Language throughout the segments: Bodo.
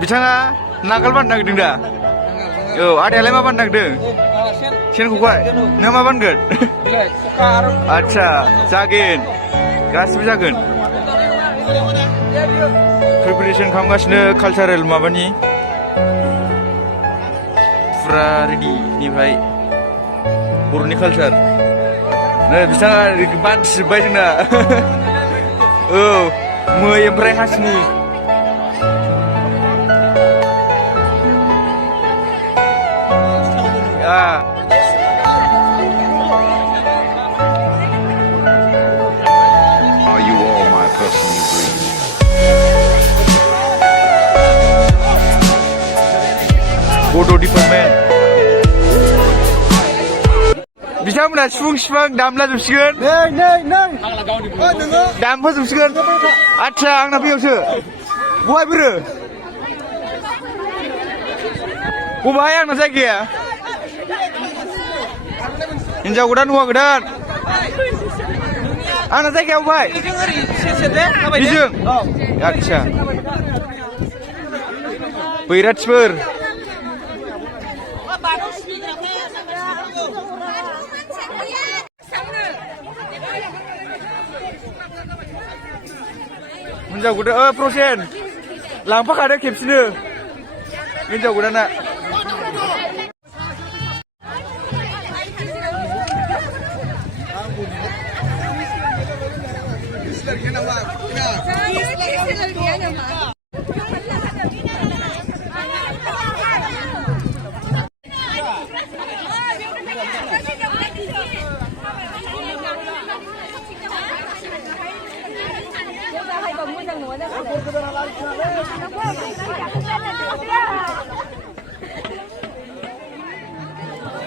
बिथाङा नांगोल बाननो नागिरदों दा? औ आदायालाय मा बाननो नागिरदों? सेन खखाय नों मा बानगोन? आदसा जागोन गासिबो जागोन प्रिपेरेसन खालामगासिनो कालचारेल माबानि फुरा रेडिनिफ्राय बर'नि कालचार नै बिथाङा बानसिजोब्बाय जोंना औ मै ओमफ्राय हासिनि Are you all my personal dreams? Photo department बिथांमोना सिफुं सिफां दामला जोबसिगोन दामफो जोबसिगोन आदसा आंना बेयावसो बहाय बोरो बबाहाय आंना जायगाया हिनजाव गोदान हौवा गोदान आंना जायगाया बहाय बिजों आदसा बैराथिफोर हिनजाव गोदान प्रसेन लांफाखादो खेबसेनो हिनजाव गोदाना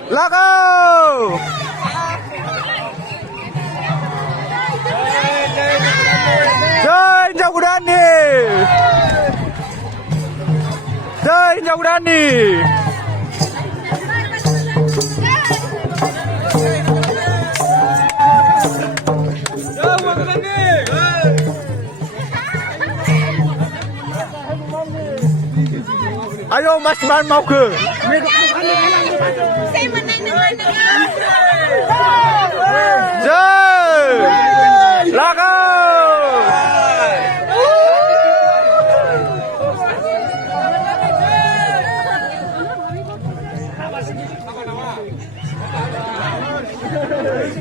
Lago! Jai Jagudani! Jai Jagudani! Ayo Mas Man mau ke? Jai! Lago!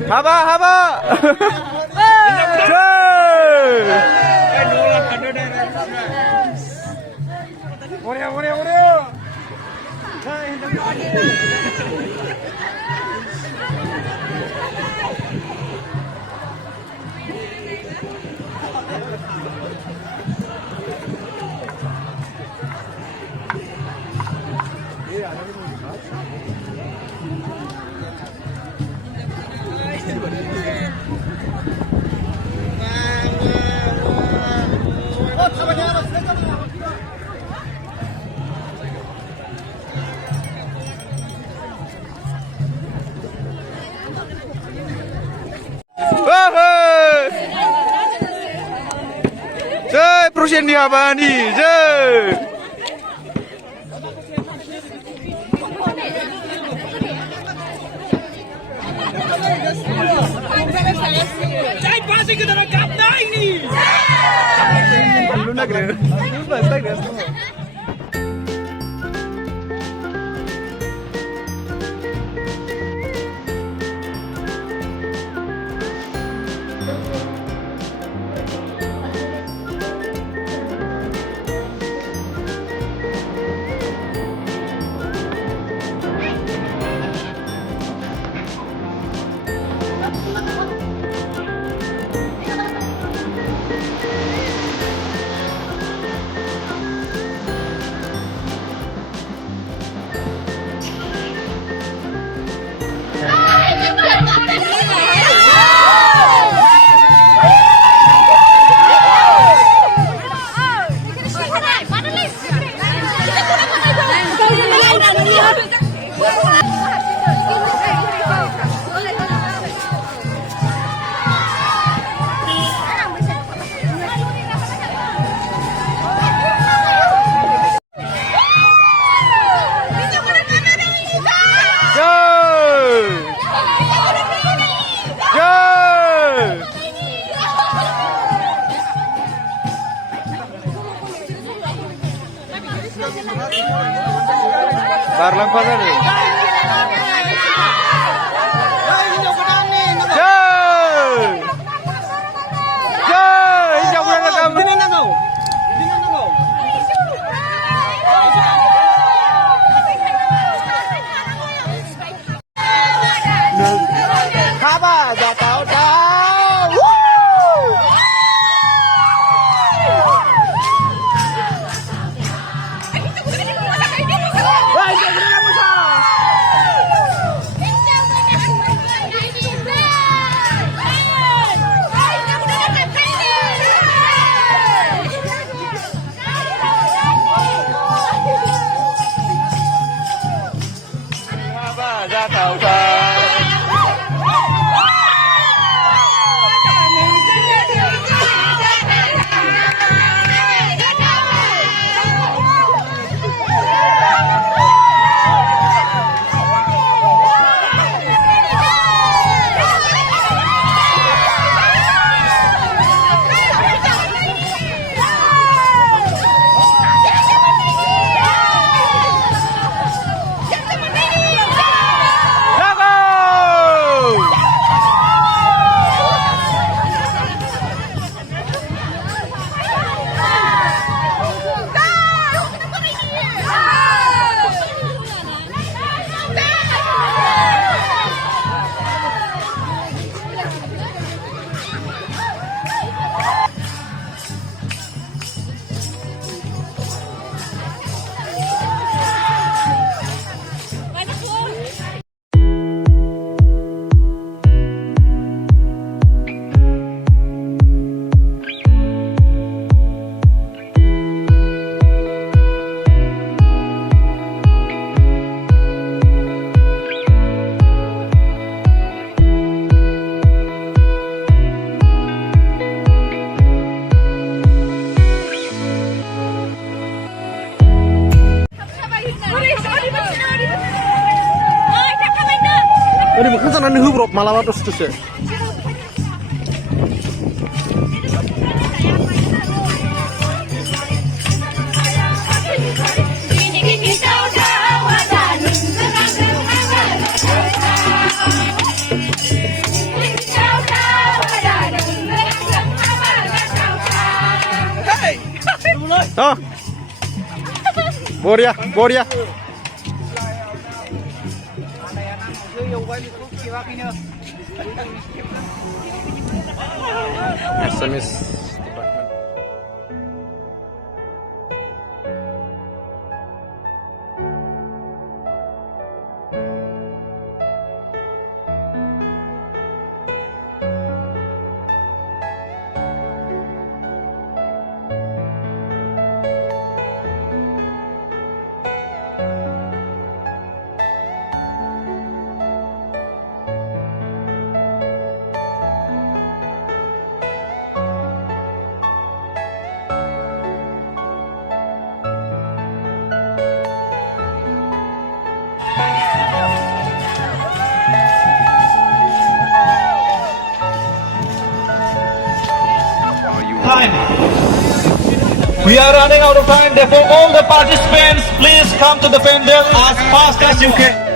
Haba haba! Jai! Oreo! Jai Prosen di Habani, jai. Jai pasti kita rekam dah ini. Lu nak kena, lu pasti kena. बारलांफा जादों हिन्जाव गोदाना गाबो Haba jatuh dah. Jatuh dah. Ini bukan sana nih bro, malah terus ya. Oh, Boria, Boria. SMS department. Time. We are running out of time, therefore all the participants, please come to the pendant as fast as you can.